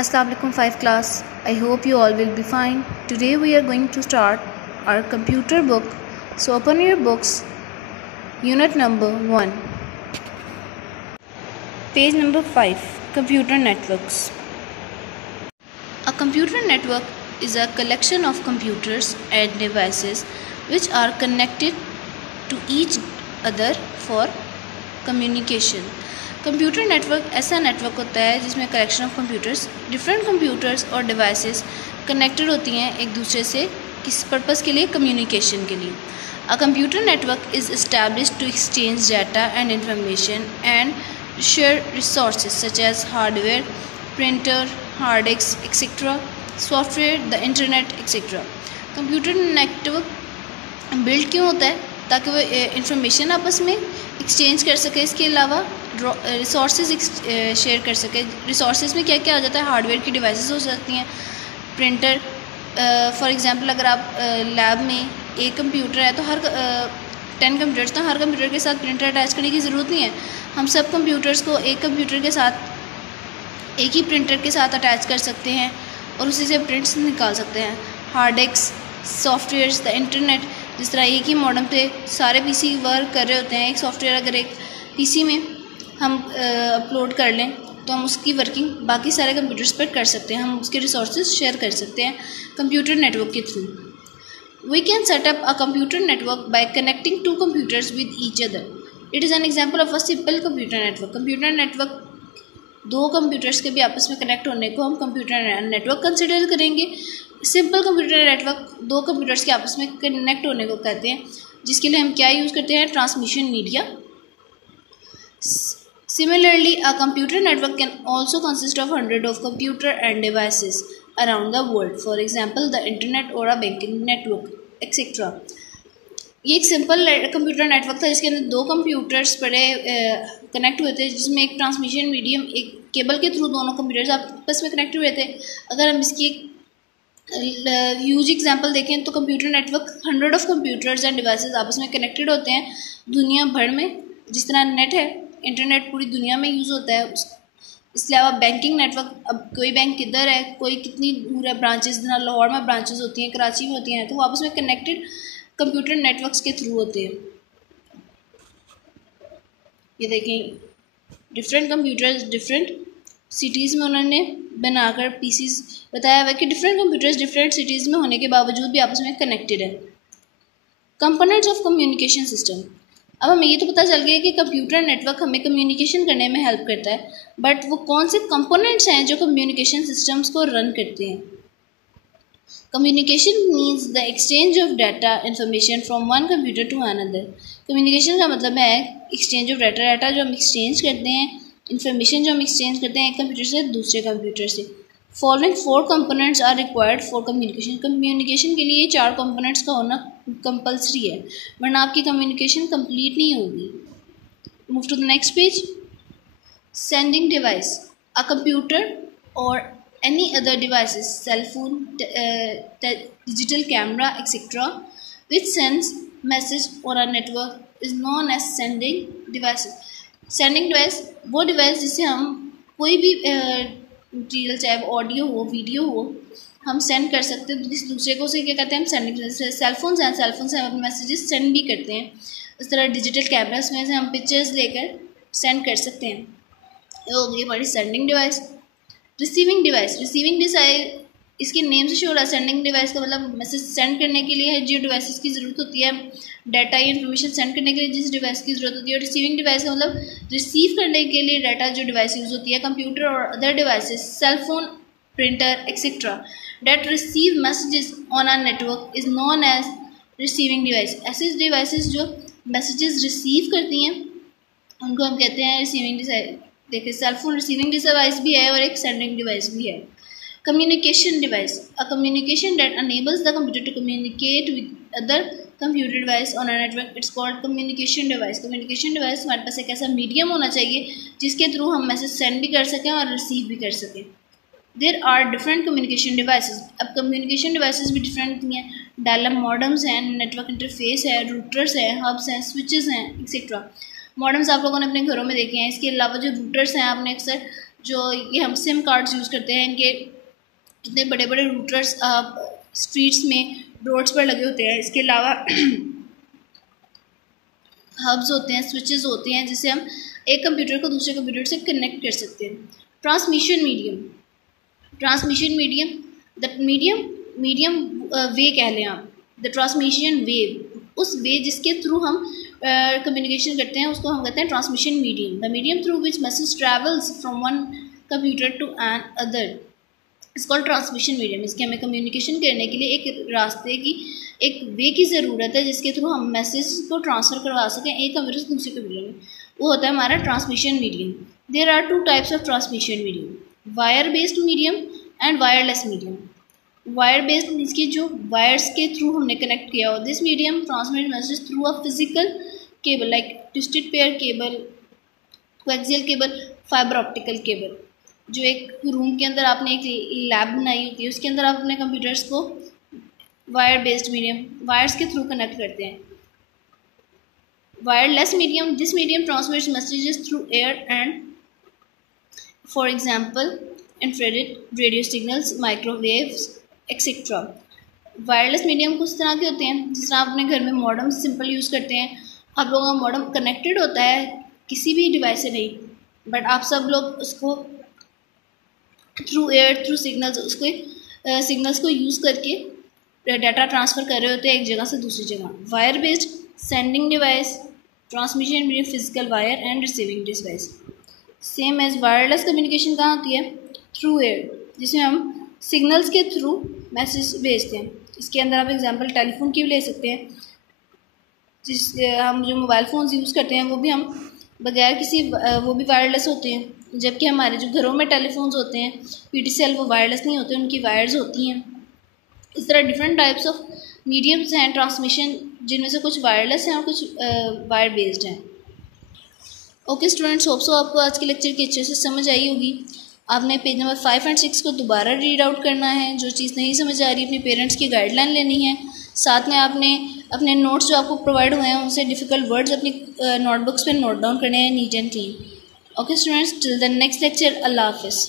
Assalamu alaikum 5th class. I hope you all will be fine. Today we are going to start our computer book. So open your books. Unit number 1. Page number 5. Computer networks. A computer network is a collection of computers and devices which are connected to each other for communication. Computer network ऐसा network होता है जिसमें collection of computers different computers और devices connected होती हैं एक दूसरे से किस पर्पस के लिए, कम्युनिकेशन के लिए. A computer network is established to exchange data and information and share resources such as hardware, printer, hard disk etcetera, software, the internet etcetera. Computer network build क्यों होता है? ताकि वो इंफॉर्मेशन आपस में एक्सचेंज कर सके, इसके अलावा रिसोर्सेज शेयर कर सके. रिसोर्सेज में क्या क्या आ जाता है? हार्डवेयर की डिवाइसेस हो जाती हैं, प्रिंटर. फॉर एग्जांपल अगर आप लैब में एक कंप्यूटर है तो हर 10 कंप्यूटर्स, तो हर कंप्यूटर के साथ प्रिंटर अटैच करने की ज़रूरत नहीं है. हम सब कंप्यूटर्स को एक कंप्यूटर के साथ एक ही प्रिंटर के साथ अटैच कर सकते हैं और उसी से प्रिंट्स निकाल सकते हैं. Hard disk, softwares, the internet. जिस तरह एक ही मॉडेम पे सारे पीसी वर्क कर रहे होते हैं. एक सॉफ्टवेयर अगर एक पीसी में हम अपलोड कर लें तो हम उसकी वर्किंग बाकी सारे कंप्यूटर्स पर कर सकते हैं. हम उसके रिसोर्सेज शेयर कर सकते हैं कंप्यूटर नेटवर्क के through. We can set up a computer network by connecting to computers with each other. It is an example of a simple computer network. Computer network दो कंप्यूटर्स के भी आपस में connect होने को हम कंप्यूटर नेटवर्क कंसिडर करेंगे. Simple computer network दो कंप्यूटर्स के आपस में कनेक्ट होने को कहते हैं, जिसके लिए हम क्या यूज़ करते हैं? Transmission media. Similarly, a computer network can also consist of hundreds of computer and devices around the world. For example, the internet or a banking network, etc. ये एक सिंपल कंप्यूटर नेटवर्क था जिसके अंदर दो computers बड़े connect हुए थे, जिसमें एक ट्रांसमिशन मीडियम, एक केबल के थ्रू दोनों कंप्यूटर्स आपस में कनेक्ट हुए थे. अगर हम इसकी ह्यूज एग्जांपल देखें तो computer network hundred of computers end devices आपस में कनेक्टेड होते हैं दुनिया भर में. जिस तरह नेट है, इंटरनेट पूरी दुनिया में यूज़ होता है. इसके अलावा बैंकिंग नेटवर्क, अब कोई बैंक किधर है, कोई कितनी दूर है, ब्रांचेस, जितना लाहौर में ब्रांचेस होती हैं, कराची में होती हैं, तो वो आपस में कनेक्टेड कंप्यूटर नेटवर्क्स के थ्रू होते हैं. ये देखें, डिफरेंट कंप्यूटर्स डिफरेंट सिटीज़ में उन्होंने बनाकर पीसीज बताया हुआ कि डिफरेंट कंप्यूटर्स डिफरेंट सिटीज़ में होने के बावजूद भी आपस में कनेक्टेड है. Components of communication system. अब हमें ये तो पता चल गया कि कंप्यूटर नेटवर्क हमें कम्युनिकेशन करने में हेल्प करता है, बट वो कौन से कंपोनेंट्स हैं जो कम्युनिकेशन सिस्टम्स को रन करते हैं? Communication means the exchange of data information from one computer to another. Communication का मतलब है एक्सचेंज ऑफ डाटा. डाटा जो हम एक्सचेंज करते हैं, इंफॉर्मेशन जो हम एक्सचेंज करते हैं एक कंप्यूटर से दूसरे कंप्यूटर से. Following 4 components are required for communication. Communication के लिए 4 कंपोनेंट्स का होना कंपलसरी है, वरना आपकी कम्युनिकेशन कंप्लीट नहीं होगी. Move to the next page. Sending device. A computer or any other devices, cell phone, digital camera etcetera which sends message or a network is known as sending devices. Sending device वो device जिससे हम कोई भी material, चाहे audio हो, video हो, हम send कर सकते हैं किसी दूसरे को. उसे क्या कहते हैं? हम सेंडिंग. सेल फोन हैं, सेल फोन से हम अपने मैसेजेस सेंड भी करते हैं. इस तरह डिजिटल कैमरास में से हम पिक्चर्स लेकर सेंड कर सकते हैं. ये हो गई हमारी sending device. Receiving device. Receiving device इसके नेम से शो हो रहा है. सेंडिंग डिवाइस का मतलब मैसेज सेंड करने के लिए जो डिवाइसेस की ज़रूरत होती है, डाटा या इन्फॉर्मेशन सेंड करने के लिए जिस डिवाइस की ज़रूरत होती है. और रिसीविंग डिवाइस का मतलब रिसीव करने के लिए डाटा जो डिवाइस यूज़ होती है. कंप्यूटर और other devices, cell phone, printer etcetera that receive messages on a network is known as receiving device. ऐसे डिवाइसेस जो मैसेजेस रिसीव करती हैं उनको हम कहते हैं रिसीविंग डिवाइस. देखिए, सेल फोन रिसीविंग डिवाइस भी है और एक सेंडिंग डिवाइस भी है. Communication device. A communication that enables the computer to communicate with other computer device on a network. It's called communication device. Communication device हमारे पास एक ऐसा मीडियम होना चाहिए जिसके थ्रू हम मैसेज सेंड भी कर सकें और रिसीव भी कर सकें. There are different communication devices. अब communication devices भी डिफरेंट हैं. डायल-अप मॉडेम्स हैं, नेटवर्क इंटरफेस है, रूटर्स हैं, हब्स हैं, स्विचेस हैं एक्सेट्रा. मॉडेम्स आप लोगों ने अपने घरों में देखे हैं. इसके अलावा जो रूटर्स हैं आपने अक्सर जो ये हम सिम कार्ड्स यूज़ करते हैं, इनके इतने बड़े बड़े रूटर्स स्ट्रीट्स में रोड्स पर लगे होते हैं। इसके अलावा हब्स होते हैं, स्विचेस होते हैं, जिससे हम एक कंप्यूटर को दूसरे कंप्यूटर से कनेक्ट कर सकते हैं। ट्रांसमिशन मीडियम, द मीडियम वे कह लें आप, द ट्रांसमिशन वेव, उस वे जिसके थ्रू हम कम्युनिकेशन करते हैं उसको हम कहते हैं transmission medium. The medium through which message travels from one computer to another it's called transmission medium. इसके हमें कम्युनिकेशन करने के लिए एक रास्ते की, एक वे की ज़रूरत है जिसके थ्रू हम मैसेज को ट्रांसफ़र करवा सकें एक कंप्यूटर से दूसरे कंप्यूटर में, वो होता है हमारा transmission medium. There are two types of transmission medium, wire based medium and wireless medium. Wire based means की जो वायर्स के थ्रू हमने कनेक्ट किया हो। This medium transmit message through a physical cable like twisted pair cable, coaxial cable, fibre optical cable. जो एक room के अंदर आपने एक लैब बनाई होती है, उसके अंदर आप अपने कंप्यूटर्स को वायर बेस्ड मीडियम, वायर्स के थ्रू कनेक्ट करते हैं। Wireless medium, this medium transmits messages through air and for example infrared radio signals, microwaves etcetera. Wireless medium कुछ तरह के होते हैं, जिस तरह आप अपने घर में मॉडेम सिंपल यूज़ करते हैं, आप लोगों का मॉडेम कनेक्टेड होता है किसी भी डिवाइस से नहीं, बट आप सब लोग उसको थ्रू एयर, थ्रू सिग्नल्स, उसको सिग्नल्स को यूज़ करके डाटा ट्रांसफ़र कर रहे होते हैं एक जगह से दूसरी जगह। Wire based sending device, transmission medium physical wire and receiving device. Same as wireless communication कहाँ होती है? थ्रू एयर, जिसमें हम सिग्नल्स के थ्रू मैसेज भेजते हैं। इसके अंदर आप एग्जांपल टेलीफोन की भी ले सकते हैं, जिस हम जो मोबाइल फ़ोन्स यूज़ करते हैं वो भी हम बगैर किसी वो भी वायरलेस होते हैं, जबकि हमारे जो घरों में टेलीफोन्स होते हैं PTCL वो वायरलेस नहीं होते, उनकी वायर्स होती हैं। इस तरह डिफरेंट टाइप्स ऑफ मीडियम्स हैं ट्रांसमिशन, जिनमें से कुछ वायरलेस हैं और कुछ वायर बेस्ड हैं। ओके स्टूडेंट्स, होप सो आपको आज के लेक्चर की अच्छे से समझ आई होगी। आपने पेज नंबर 5 और 6 को दोबारा रीड आउट करना है। जो चीज़ नहीं समझ आ रही अपने पेरेंट्स की गाइडलाइन लेनी है। साथ में आपने अपने नोट्स जो आपको प्रोवाइड हुए हैं उनसे डिफ़िकल्ट वर्ड्स अपनी नोटबुक्स पे नोट डाउन करने हैं neat and clean. Okay students, till the next lecture, अल्लाह हाफिज़।